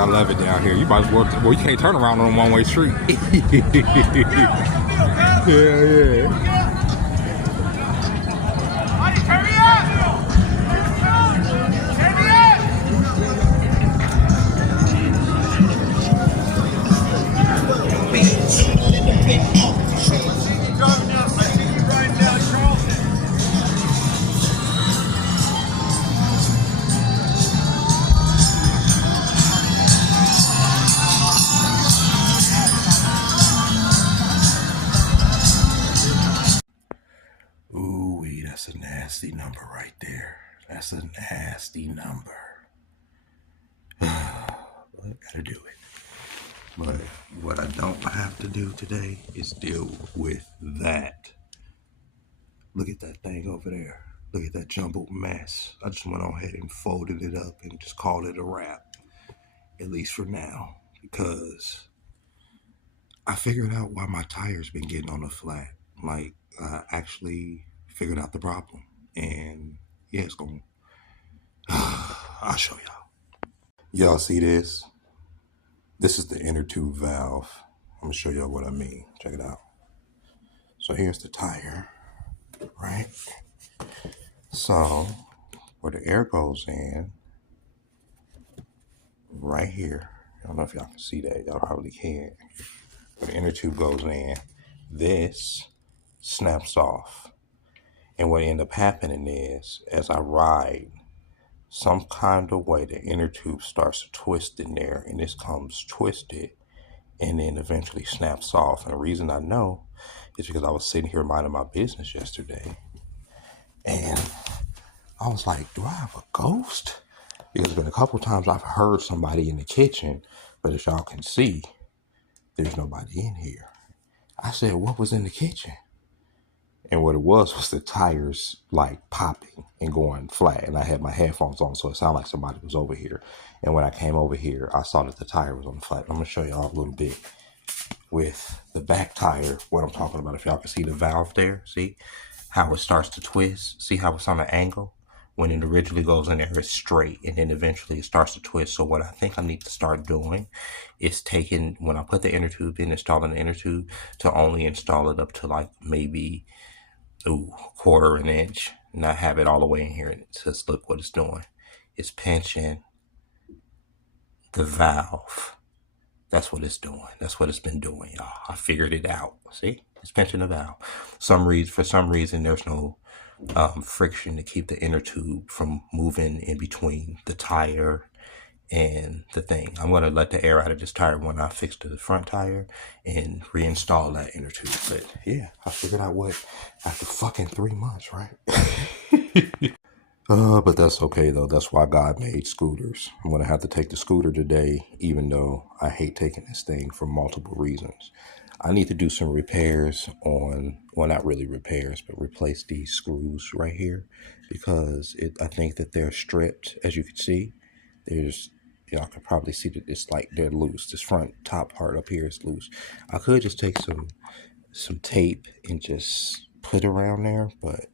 I love it down here. You might as well, you can't turn around on a one-way street. Yeah. Ooh, that's a nasty number right there. That's a nasty number. I gotta do it. But what I don't have to do today is deal with that. Look at that thing over there. Look at that jumbled mess. I just went on ahead and folded it up and just called it a wrap. At least for now. Because I figured out why my tire's been getting on the flat. Like, I actually figured out the problem. And yeah, it's going I'll show y'all. Y'all see this? This is the inner tube valve. I'm gonna show y'all what I mean. Check it out. So here's the tire, right? So where the air goes in, right here. I don't know if y'all can see that. Y'all probably can. Where the inner tube goes in, this snaps off. And what ended up happening is, as I ride, some kind of way, the inner tube starts to twist in there, and this comes twisted and then eventually snaps off. And the reason I know is because I was sitting here minding my business yesterday, and I was like, do I have a ghost? Because there's been a couple times I've heard somebody in the kitchen, but as y'all can see, there's nobody in here. I said, what was in the kitchen? And what it was the tires like popping and going flat. And I had my headphones on, so it sounded like somebody was over here. And when I came over here, I saw that the tire was on the flat. I'm going to show y'all a little bit with the back tire, what I'm talking about. If y'all can see the valve there, see how it starts to twist? See how it's on an angle? When it originally goes in there, it's straight, and then eventually it starts to twist. So what I think I need to start doing is taking, when I put the inner tube in, installing the inner tube, to only install it up to like maybe quarter an inch, not have it all the way in here. And it says, look what it's doing. It's pinching the valve. That's what it's doing. That's what it's been doing, y'all. I figured it out. See, it's pinching the valve. For some reason, there's no friction to keep the inner tube from moving in between the tire and the thing. I'm going to let the air out of this tire when I fix the front tire and reinstall that inner tube. But yeah, I figured out what after fucking 3 months, right? But that's okay though. That's why God made scooters. I'm going to have to take the scooter today, even though I hate taking this thing for multiple reasons. I need to do some repairs on, well, not really repairs, but replace these screws right here, because I think that they're stripped. As you can see, y'all can probably see that it's like they're loose. This front top part up here is loose. I could just take some tape and just put around there, but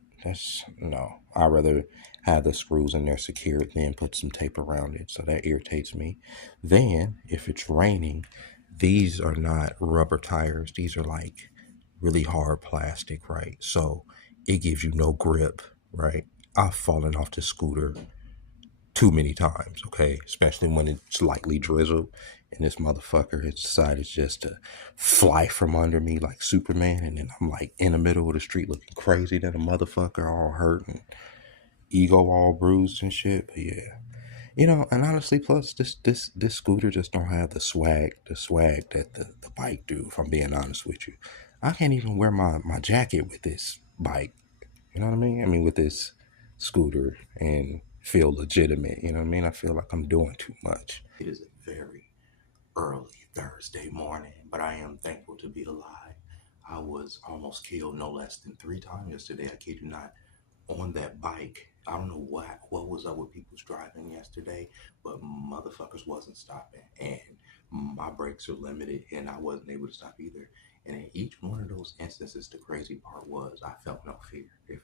no. I'd rather have the screws in there secured than put some tape around it. So that irritates me. Then if it's raining, these are not rubber tires. These are like really hard plastic, right? So it gives you no grip, right? I've fallen off the scooter too many times, okay? Especially when it's lightly drizzled and this motherfucker has decided just to fly from under me like Superman, and then I'm like in the middle of the street looking crazy than a motherfucker, all hurt and ego all bruised and shit. But yeah. And honestly, plus this scooter just don't have the swag that the bike do, if I'm being honest with you. I can't even wear my jacket with this bike. You know what I mean? I mean, with this scooter and feel legitimate. You know what I mean? I feel like I'm doing too much. It is a very early Thursday morning, but I am thankful to be alive. I was almost killed no less than 3 times yesterday. I kid you not. On that bike, I don't know what was up with people's driving yesterday, but motherfuckers wasn't stopping, and my brakes are limited, and I wasn't able to stop either. And in each one of those instances, the crazy part was I felt no fear. If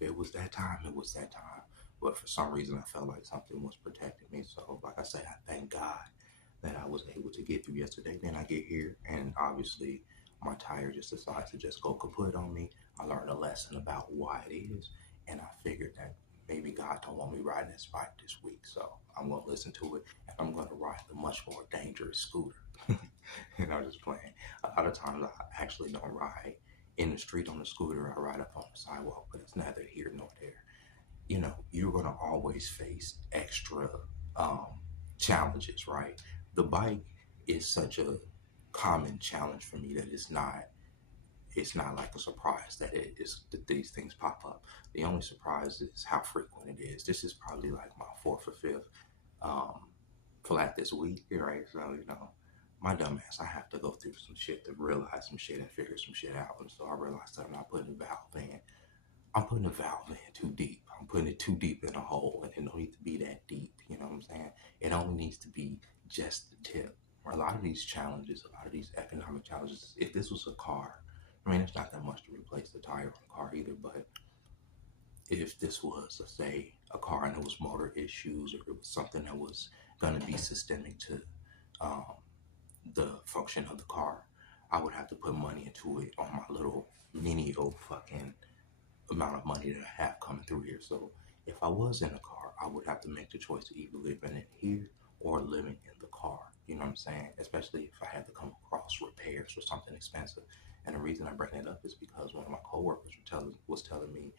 it was that time, it was that time. But for some reason, I felt like something was protecting me. So, like I say, I thank God that I was able to get through yesterday. Then I get here, and obviously my tire just decides to just go kaput on me. I learned a lesson about why it is, and I figured that maybe God don't want me riding this bike this week, so I'm gonna listen to it, and I'm gonna ride the much more dangerous scooter. And I'm just playing. A lot of times I actually don't ride in the street on the scooter. I ride up on the sidewalk, but it's neither here nor there. You know, you're going to always face extra um, challenges, right? The bike is such a common challenge for me that it's not like a surprise that it is that these things pop up. The only surprise is how frequent it is. This is probably like my fourth or fifth um, flat this week, right? So, my dumb ass, I have to go through some shit to realize some shit and figure some shit out. And so I realized that I'm not putting a valve in. I'm putting a valve in too deep. I'm putting it too deep in a hole, and it don't need to be that deep. You know what I'm saying? It only needs to be just the tip. Or a lot of these challenges, a lot of these economic challenges, if this was a car, I mean, it's not that much to replace the tire on a car either, but if this was, let's say, a car and it was motor issues, or it was something that was going to be systemic to um, the function of the car, I would have to put money into it on my little mini fucking amount of money that I have coming through here. So if I was in a car, I would have to make the choice to either live in it here or living in the car. You know what I'm saying? Especially if I had to come across repairs or something expensive. And the reason I bring that up is because one of my coworkers was telling me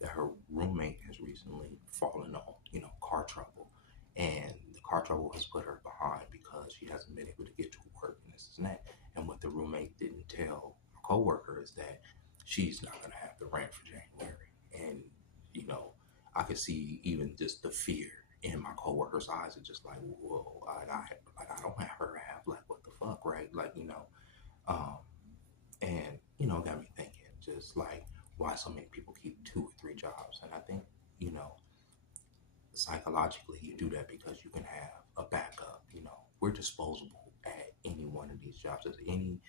that her roommate has recently fallen on, car trouble. And the car trouble has put her behind because she hasn't been able to get to work and this and that. And what the roommate didn't tell my coworker is that she's not going to have the rent for January. And, you know, I could see even just the fear in my coworker's eyes. It's just like, whoa, I don't have her have, like, what the fuck, right? Like, um, and, got me thinking just like why so many people keep 2 or 3 jobs. And I think, you know, psychologically you do that because you can have a backup. We're disposable at any one of these jobs. At any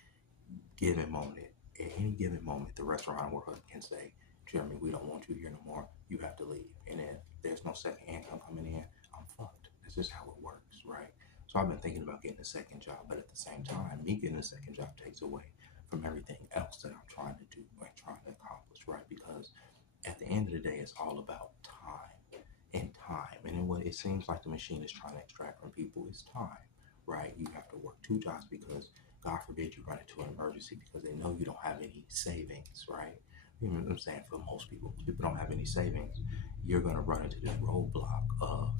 given moment, the restaurant worker can say, Jeremy, we don't want you here no more. You have to leave. And if there's no second income coming in, I'm fucked. That's just how it works, right? So I've been thinking about getting a second job, but at the same time, me getting a second job takes away from everything else that I'm trying to do and trying to accomplish, right? Because at the end of the day, it's all about time and time. And then what it seems like the machine is trying to extract from people is time, right? You have to work 2 jobs because God forbid you run into an emergency because they know you don't have any savings, right? You know what I'm saying? For most people, if people don't have any savings, you're going to run into this roadblock of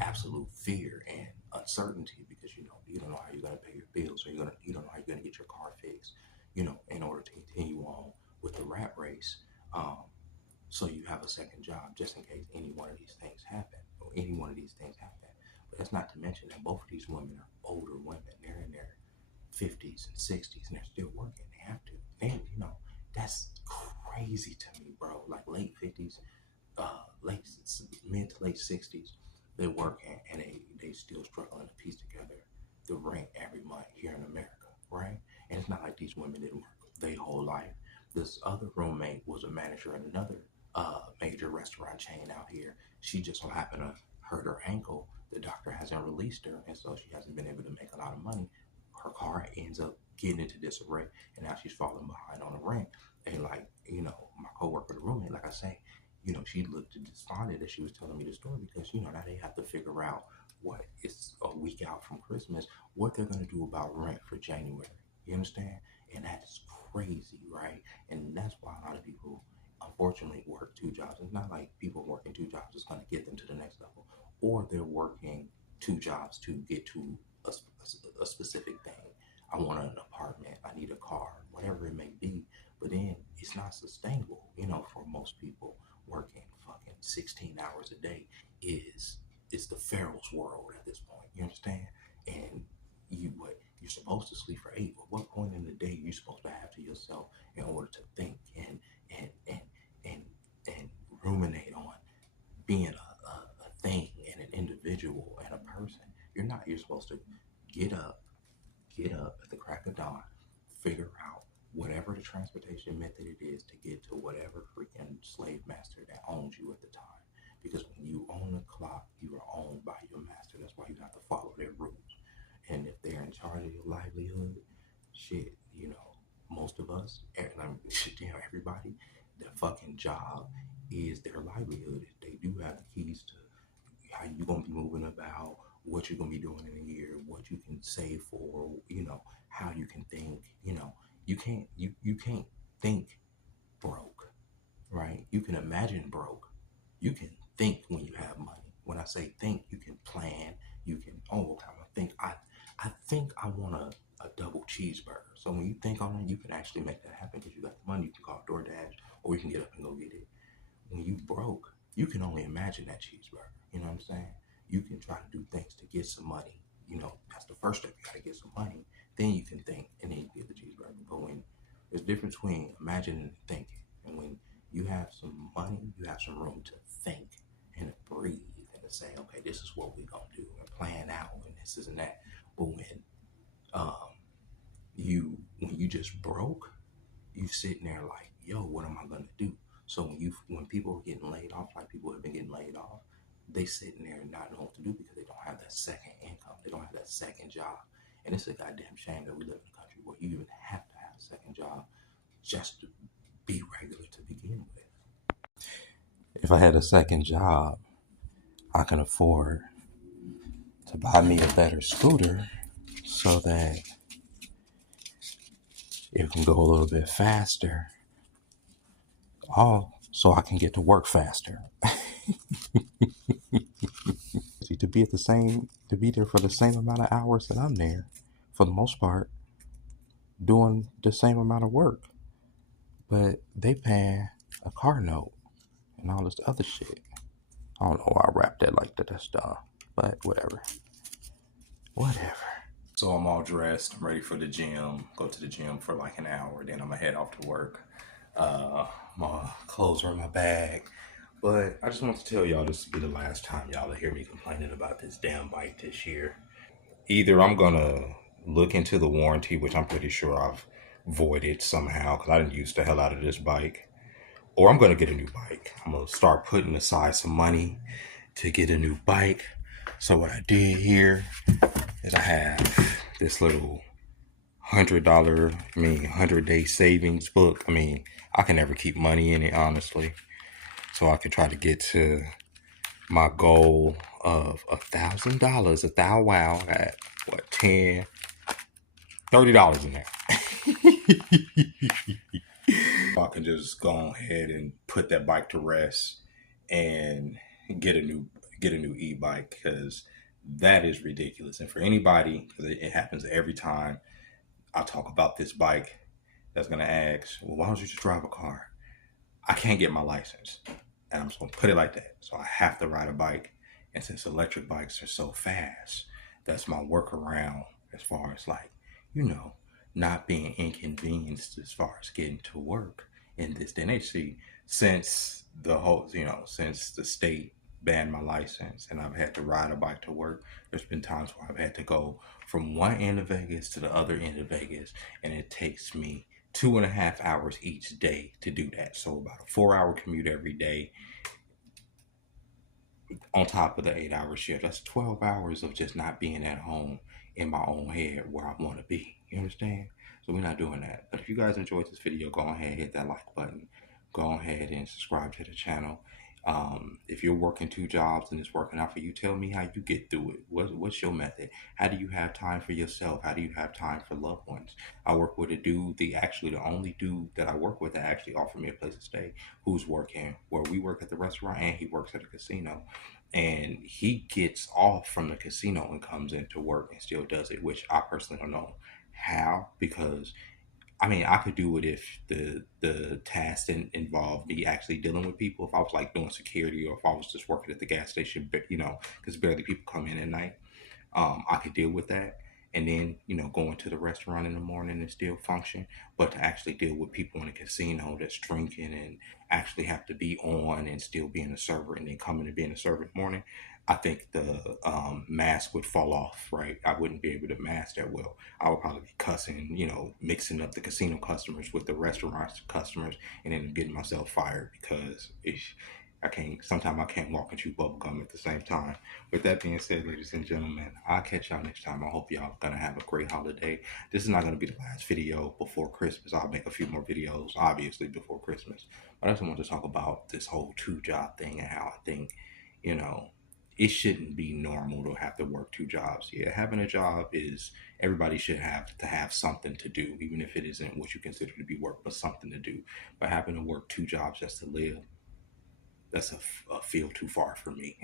absolute fear and uncertainty because you don't know how you're going to pay your bills, or you don't know how you're going to get your car fixed, in order to continue on with the rat race. So you have a second job just in case any one of these things happen, or any one of these things happen. But that's not to mention that both of these women are older women. They're in their 50s and 60s, and they're still working. They have to. And, that's crazy to me, bro. Like late 50s, late mid to late 60s, they work and they still struggling to piece together the rent every month here in America, right? And it's not like these women didn't work their whole life. This other roommate was a manager in another major restaurant chain out here. She just so happened to hurt her ankle. The doctor hasn't released her, and so she hasn't been able to make a lot of money. Her car ends up getting into disarray, and now she's falling behind on the rent. And like, my coworker, the roommate, like I say, she looked despondent as she was telling me the story because, now they have to figure out what it's a week out from Christmas, what they're going to do about rent for January. You understand? And that's crazy, right? And that's why a lot of people, unfortunately, work 2 jobs. It's not like people working 2 jobs is going to get them to the next level, or they're working 2 jobs to get to a specific thing. I want an apartment, I need a car, whatever it may be. But then it's not sustainable, for most people. Working fucking 16 hours a day is it's the Pharaoh's world at this point. You understand? And you're supposed to sleep for 8. But what point in the day are you supposed to have to yourself in order to think and and and and ruminate on being a thing and an individual and a person? You're not. You're supposed to get up, at the crack of dawn, figure out whatever the transportation method it is to get to whatever freaking slave master that owns you at the time. Because when you own the clock, you are owned by your master. That's why you have to follow their rules. And part of your livelihood, shit, most of us, and everybody, their fucking job is their livelihood. They do have the keys to how you gonna be moving about, what you're gonna be doing in a year, what you can save for, how you can think, you can't think broke, right? You can imagine broke. You can think when you have money. When I say think, you can plan. You can, oh, okay, I'm gonna think. I think I want a double cheeseburger. So when you think on it, you can actually make that happen because you got the money. You can call DoorDash, or you can get up and go get it. When you broke, you can only imagine that cheeseburger. You know what I'm saying? You can try to do things to get some money. That's the first step. You got to get some money. Then you can think, and then you get the cheeseburger. But when there's a difference between imagining and thinking, and when you have some money, you have some room to think and to breathe and to say, okay, this is what we're gonna do, and plan out, and this is and that. But um, when you just broke, you sitting there like, yo, what am I gonna do? So when people are getting laid off, like people have been getting laid off, they sitting there and not knowing what to do because they don't have that second income. They don't have that second job. And it's a goddamn shame that we live in a country where you even have to have a second job just to be regular to begin with. If I had a second job, I can afford to buy me a better scooter so that it can go a little bit faster. All so I can get to work faster. To be there for the same amount of hours that I'm there, for the most part, doing the same amount of work. But they paying a car note and all this other shit. I don't know why I wrapped that like that. That's dumb. But whatever. Whatever. So I'm all dressed. I'm ready for the gym. Go to the gym for like an hour. Then I'm going to head off to work. My clothes are in my bag. But I just want to tell y'all this will be the last time y'all will hear me complaining about this damn bike this year. Either I'm going to look into the warranty, which I'm pretty sure I've voided somehow because I didn't use the hell out of this bike, or I'm going to get a new bike. I'm going to start putting aside some money to get a new bike. So what I did here is I have this little $100 savings book. I can never keep money in it, honestly. So I can try to get to my goal of $1,000. Wow, at what, $30 in there. I can just go ahead and put that bike to rest and get a new e-bike, because that is ridiculous. And for anybody, because it happens every time I talk about this bike, that's gonna ask, well, why don't you just drive a car? I can't get my license, and I'm just gonna put it like that. So I have to ride a bike, and since electric bikes are so fast, that's my workaround as far as not being inconvenienced as far as getting to work in this day and age. See, since since the state banned my license and I've had to ride a bike to work, there's been times where I've had to go from one end of Vegas to the other end of Vegas, and it takes me 2.5 hours each day to do that. So about a 4-hour commute every day on top of the 8-hour shift. That's 12 hours of just not being at home in my own head where I want to be. You understand? So we're not doing that. But if you guys enjoyed this video, go ahead and hit that like button. Go ahead and subscribe to the channel. If you're working 2 jobs and it's working out for you, tell me how you get through it. What's your method? How do you have time for yourself? How do you have time for loved ones? I work with a dude, the only dude that I work with that actually offered me a place to stay, who's working where we work at the restaurant and he works at a casino. And he gets off from the casino and comes into work and still does it, which I personally don't know how, because I could do it if the task didn't involve me actually dealing with people. If I was like doing security, or if I was just working at the gas station, because barely people come in at night. I could deal with that. And then, going to the restaurant in the morning and still function. But to actually deal with people in a casino that's drinking and actually have to be on and still being a server and then coming to being a server in the morning, I think the mask would fall off, right? I wouldn't be able to mask that well. I would probably be cussing, mixing up the casino customers with the restaurant customers and then getting myself fired because Sometimes I can't walk and chew bubble gum at the same time. With that being said, ladies and gentlemen, I'll catch y'all next time. I hope y'all gonna have a great holiday. This is not gonna be the last video before Christmas. I'll make a few more videos, obviously, before Christmas. But I just want to talk about this whole two job thing and how I think, you know, it shouldn't be normal to have to work two jobs. Yeah, having a job is everybody should have to have something to do, even if it isn't what you consider to be work, but something to do. But having to work two jobs just to live, that's a feel too far for me.